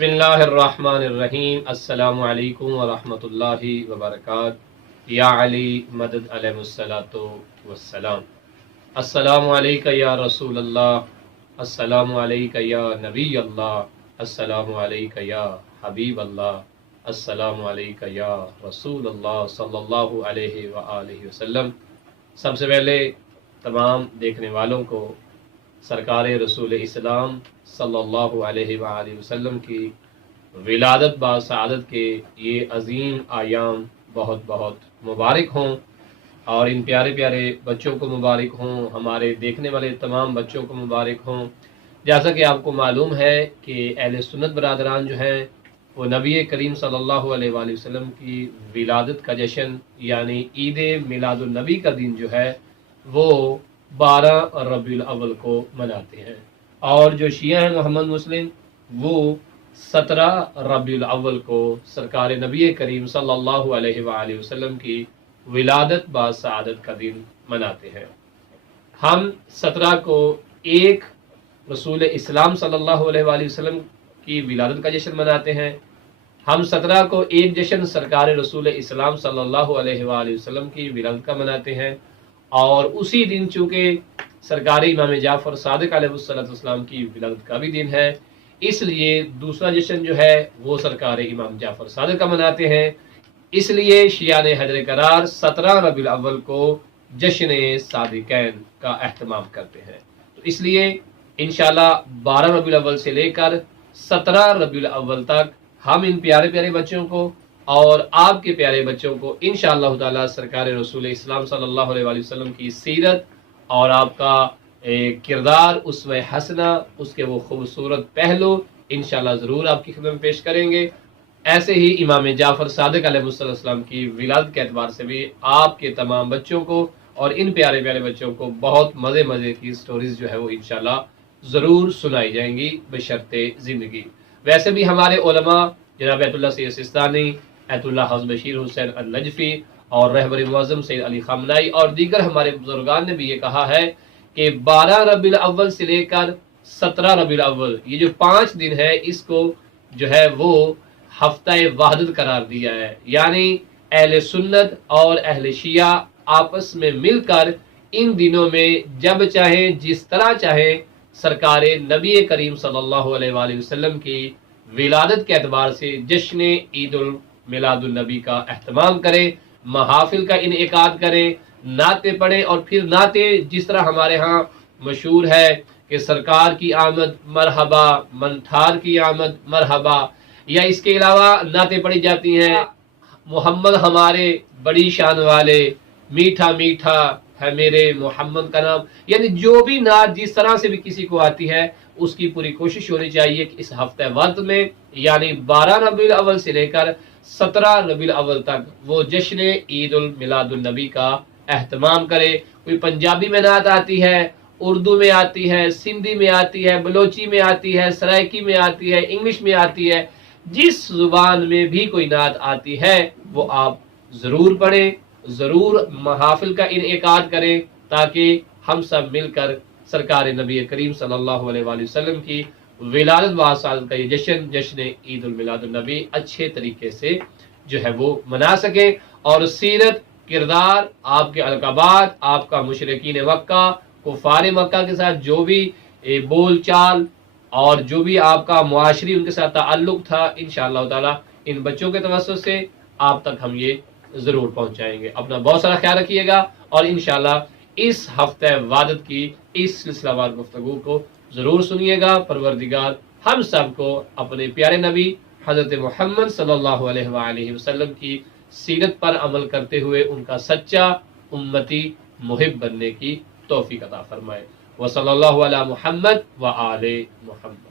بسم اللہ الرحمن الرحیم۔ السلام علیکم ورحمۃ اللہ وبرکاتہ۔ یا علی مدد علیہ الصلاۃ والسلام۔ السلام علیکہ یا رسول اللہ، السلام علیکہ یا نبی اللہ، السلام علیکہ یا حبیب اللہ، السلام علیکہ یا رسول اللہ صلی اللہ علیہ وآلہ وسلم۔ سب سے پہلے تمام دیکھنے والوں کو سرکار رسول اسلام صلی اللہ علیہ وآلہ وسلم کی ولادت باسعادت کے یہ عظیم ایام بہت بہت مبارک ہوں، اور ان پیارے پیارے بچوں کو مبارک ہوں، ہمارے دیکھنے والے تمام بچوں کو مبارک ہوں۔ جیسا کہ آپ کو معلوم ہے کہ اہل سنت برادران جو ہیں وہ نبی کریم صلی اللہ علیہ وآلہ وسلم کی ولادت کا جشن یعنی عید میلاد النبی کا دن جو ہے وہ 12 ربیع الاول کو مناتے ہیں، اور جو شیعہ ہیں محمد مسلم وہ 17 ربیع الاول کو سرکار نبی کریم صلی اللہ علیہ وآلہ وسلم کی ولادت باسعادت کا دن مناتے ہیں۔ ہم 17 کو ایک رسول اسلام صلی اللہ علیہ وآلہ وسلم کی ولادت کا جشن مناتے ہیں، ہم 17 کو ایک جشن سرکار رسول اسلام صلی اللہ علیہ وآلہ وسلم کی ولادت کا مناتے ہیں، اور اسی دن چونکہ سرکار امام جعفر صادق علیہ السلام کی ولادت کا بھی دن ہے، اس لیے دوسرا جشن جو ہے وہ سرکار امام جعفر صادق کا مناتے ہیں۔ اس لیے شیعہ حیدر قرار 17 ربیع الاول کو جشن صادقین کا اہتمام کرتے ہیں۔ تو اس لیے انشاءاللہ 12 ربیع الاول سے لے کر 17 ربیع الاول تک ہم ان پیارے پیارے بچوں کو اور آپ کے پیارے بچوں کو انشاءاللہ تعالی سرکار رسول اسلام صلی اللہ علیہ وآلہ وسلم کی سیرت اور آپ کا کردار اسوہ حسنہ، اس کے وہ خوبصورت پہلو انشاءاللہ ضرور آپ کی خدمت میں پیش کریں گے۔ ایسے ہی امام جعفر صادق علیہ السلام کی ولادت کے اعتبار سے بھی آپ کے تمام بچوں کو اور ان پیارے پیارے بچوں کو بہت مزے کی سٹوریز جو ہے وہ انشاءاللہ ضرور سنائی جائیں گی بشرط زندگی۔ ویسے بھی ہمارے علماء جناب ایت اللہ سید سستانی، ایت اللہ حافظ بشیر حسین النجفی اور رہبر معظم سید علی خامنائی اور دیگر ہمارے بزرگان نے بھی یہ کہا ہے کہ 12 ربیع الاول سے لے کر 17 ربیع الاول یہ جو 5 دن ہے اس کو جو ہے وہ ہفتہ وحدت قرار دیا ہے، یعنی اہل سنت اور اہل شیعہ آپس میں مل کر ان دنوں میں جب چاہیں جس طرح چاہیں سرکار نبی کریم صلی اللہ علیہ وآلہ وسلم کی ولادت کے اعتبار سے جشن عید میلاد النبی کا اہتمام کریں، محافل کا انعقاد کریں، نعتیں پڑھیں، اور پھر نعتیں جس طرح ہمارے ہاں مشہور ہے کہ سرکار کی آمد مرحبا، منٹھار کی آمد مرحبا، یا اس کے علاوہ نعتیں پڑھی جاتی ہیں محمد ہمارے بڑی شان والے، میٹھا میٹھا ہے میرے محمد کا نام، یعنی جو بھی نعت جس طرح سے بھی کسی کو آتی ہے اس کی پوری کوشش ہونی چاہیے کہ اس ہفتہ وقت میں یعنی 12 ربیع الاول سے لے کر 17 ربیع الاول تک وہ جشن عید میلاد النبی کا اہتمام کرے۔ کوئی پنجابی میں نعت آتی ہے، اردو میں آتی ہے، سندھی میں آتی ہے، بلوچی میں آتی ہے، سرائکی میں آتی ہے، انگلش میں آتی ہے، جس زبان میں بھی کوئی نعت آتی ہے وہ آپ ضرور پڑھیں، ضرور محافل کا انعقاد کریں، تاکہ ہم سب مل کر سرکار نبی کریم صلی اللہ علیہ وآلہ وسلم کی ولادت باسعادت کا یہ جشن عید المیلاد النبی اچھے طریقے سے جو ہے وہ منا سکیں، اور سیرت، کردار، آپ کے القابات، آپ کا مشرکین مکہ، کفار مکہ کے ساتھ جو بھی بول چال اور جو بھی آپ کا معاشری ان کے ساتھ تعلق تھا انشاءاللہ تعالی ان بچوں کے توسط سے آپ تک ہم یہ ضرور پہنچائیں گے۔ اپنا بہت سارا خیال رکھیے گا، اور انشاءاللہ اس ہفتہ وحدت کی اس سلسلہ وار گفتگو کو ضرور سنیے گا۔ پروردگار ہم سب کو اپنے پیارے نبی حضرت محمد صلی اللہ علیہ وآلہ وسلم کی سیرت پر عمل کرتے ہوئے ان کا سچا امتی محب بننے کی توفیق عطا فرمائے۔ وصلی اللہ علی محمد وآل محمد۔